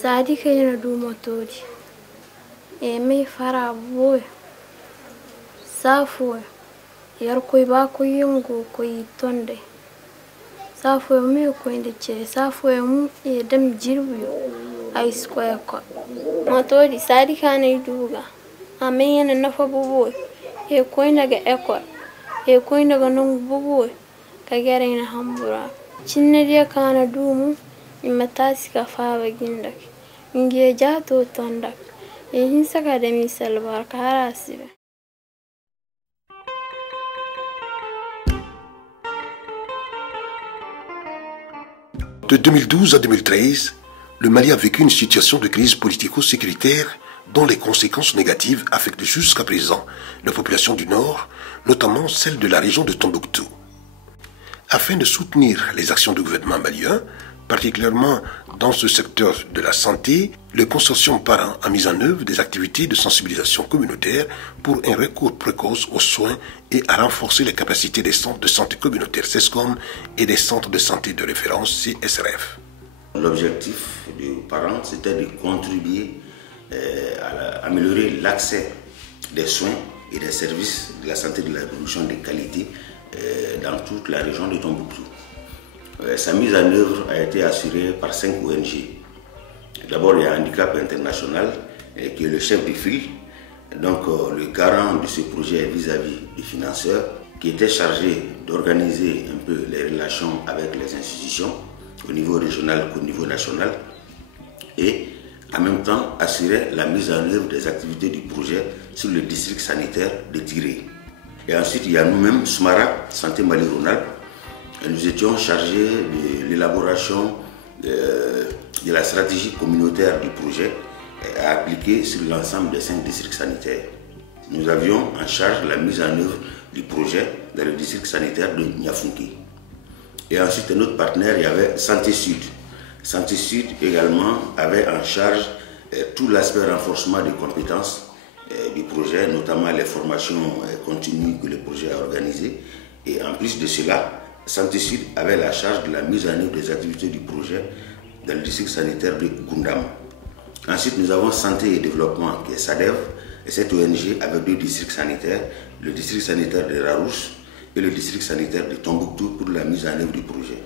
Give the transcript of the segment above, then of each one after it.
Sadi kayna du motori. E mai fara boy. Safo. Yar koy ba ko yingo koy tonde. Safo me ko inde che safo mu e dam jirbiyo. Ay square ko. Motori sadi kana duga. Amen yana nafa boy. E koy naga ekol. E koy naga non boy. Ka gere ina hambura. Cinne dia kana dumu. Imatasi ka fawa gindak. Ngie jato tondak. E hinsaka de misal barka harasibe. De 2012 à 2013, le Mali a vécu une situation de crise politico-sécuritaire dont les conséquences négatives affectent jusqu'à présent la population du Nord, notamment celle de la région de Tombouctou. Afin de soutenir les actions du gouvernement malien, particulièrement dans ce secteur de la santé, le consortium Parent a mis en œuvre des activités de sensibilisation communautaire pour un recours précoce aux soins et à renforcer les capacités des centres de santé communautaires CESCOM et des centres de santé de référence CSRF. L'objectif du Parent, c'était de contribuer à améliorer l'accès des soins et des services de la santé et de la reproduction de qualité dans toute la région de Tombouctou. Sa mise en œuvre a été assurée par 5 ONG. D'abord, il y a Handicap International, qui est le chef de file, donc le garant de ce projet vis-à-vis des financeurs, qui était chargé d'organiser un peu les relations avec les institutions, au niveau régional qu'au niveau national, et en même temps assurer la mise en œuvre des activités du projet sur le district sanitaire de Tiré. Et ensuite, il y a nous-mêmes, Soumara, Santé Mali-Rhône-Alpes. Nous étions chargés de l'élaboration de la stratégie communautaire du projet à appliquer sur l'ensemble des 5 districts sanitaires. Nous avions en charge la mise en œuvre du projet dans le district sanitaire de Niafunki. Et ensuite, un autre partenaire, il y avait Santé Sud. Santé Sud également avait en charge tout l'aspect renforcement des compétences du projet, notamment les formations continues que le projet a organisées. Et en plus de cela, Santé Sud avait la charge de la mise en œuvre des activités du projet dans le district sanitaire de Gundam. Ensuite, nous avons Santé et Développement, qui est SADEV, et cette ONG avait 2 districts sanitaires, le district sanitaire de Rarouche et le district sanitaire de Tombouctou pour la mise en œuvre du projet.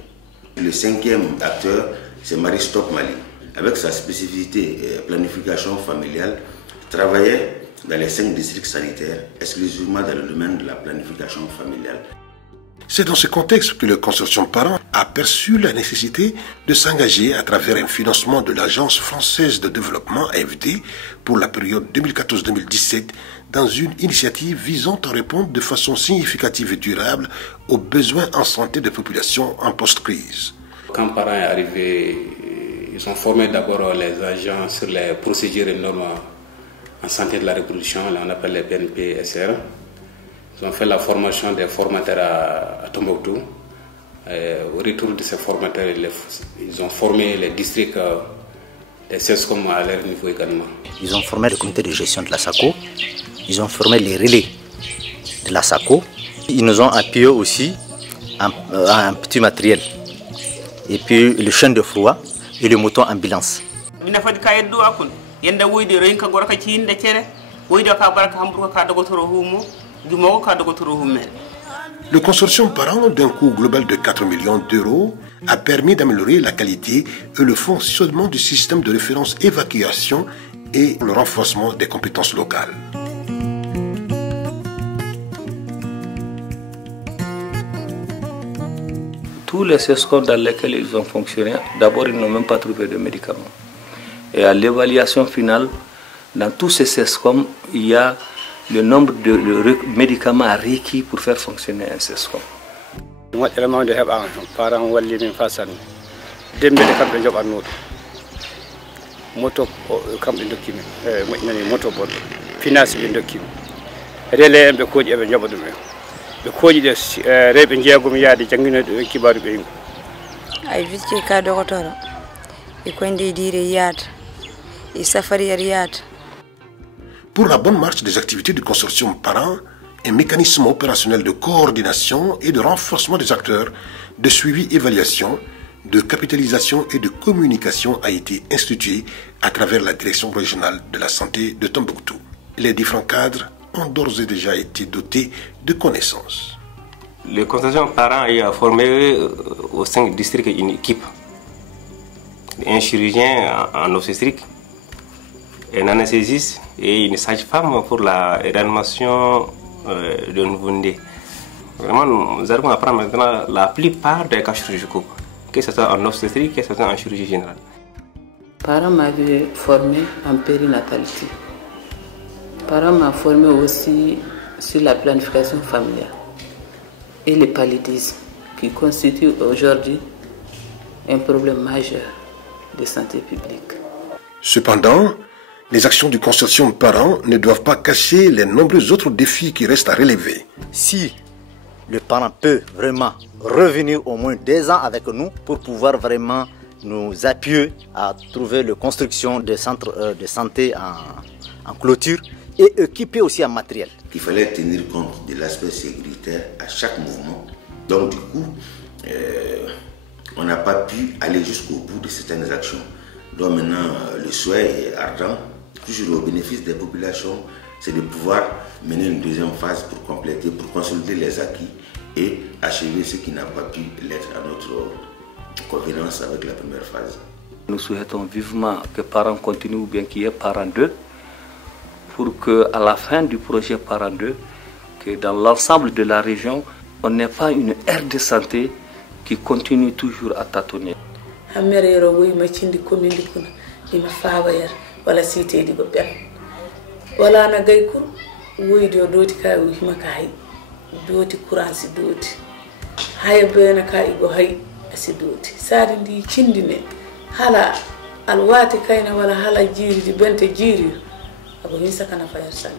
Le 5e acteur, c'est Maristop Mali, avec sa spécificité planification familiale, travaillait dans les 5 districts sanitaires, exclusivement dans le domaine de la planification familiale. C'est dans ce contexte que le consortium Parent a perçu la nécessité de s'engager à travers un financement de l'Agence française de développement AFD pour la période 2014-2017 dans une initiative visant à répondre de façon significative et durable aux besoins en santé des populations en post-crise. Quand Parent est arrivé, ils ont formé d'abord les agents sur les procédures et normes en santé de la reproduction, on appelle les PNP-SR. Ils ont fait la formation des formateurs à Tombouctou. Au retour de ces formateurs, ils ont formé les districts des CESCOM à leur niveau également. Ils ont formé le comité de gestion de la SACO. Ils ont formé les relais de la SACO. Ils nous ont appuyé aussi un petit matériel. Et puis le chien de froid et le moto ambulance. Le consortium Parent, d'un coût global de 4 millions d'euros, a permis d'améliorer la qualité et le fonctionnement du système de référence évacuation et le renforcement des compétences locales. Tous les CESCOM dans lesquels ils ont fonctionné, d'abord ils n'ont même pas trouvé de médicaments. Et à l'évaluation finale, dans tous ces CESCOM, il y a le nombre de médicaments requis pour faire fonctionner un CESCOM. Pour la bonne marche des activités du consortium Parent, un mécanisme opérationnel de coordination et de renforcement des acteurs, de suivi-évaluation, de capitalisation et de communication a été institué à travers la direction régionale de la santé de Tombouctou. Les différents cadres ont d'ores et déjà été dotés de connaissances. Le consultant parent a formé au sein du district une équipe. Un chirurgien en obstétrique, un anesthésiste et une sage-femme pour la réanimation de nouveau-nés. Vraiment, nous allons apprendre maintenant la plupart des cas chirurgicaux, que ce soit en obstétrique, que ce soit en chirurgie générale. Parents m'avaient formé en périnatalité. Parents m'ont formé aussi sur la planification familiale et le paludisme, qui constitue aujourd'hui un problème majeur de santé publique. Cependant, les actions du consortium parents ne doivent pas cacher les nombreux autres défis qui restent à relever. Si le parent peut vraiment revenir au moins 2 ans avec nous pour pouvoir vraiment nous appuyer à trouver la construction de centres de santé en clôture et équipés aussi en matériel. Il fallait tenir compte de l'aspect sécuritaire à chaque mouvement. Donc du coup, on n'a pas pu aller jusqu'au bout de certaines actions. Donc maintenant, le souhait est ardent, toujours au bénéfice des populations, c'est de pouvoir mener une deuxième phase pour compléter, pour consolider les acquis et achever ce qui n'a pas pu l'être à notre convenance avec la première phase. Nous souhaitons vivement que parents continuent ou bien qu'il y ait parents 2 pour qu'à la fin du projet parents 2, que dans l'ensemble de la région, on n'ait pas une aire de santé qui continue toujours à tâtonner. Wala na gay kur woydi o doti ka o hima ka hay doti kuransi doti hay bena ka igo hay asi doti sadi ndi cindine hala alwati kayna wala hala jiri di bente jiri abo hisa kana fayar san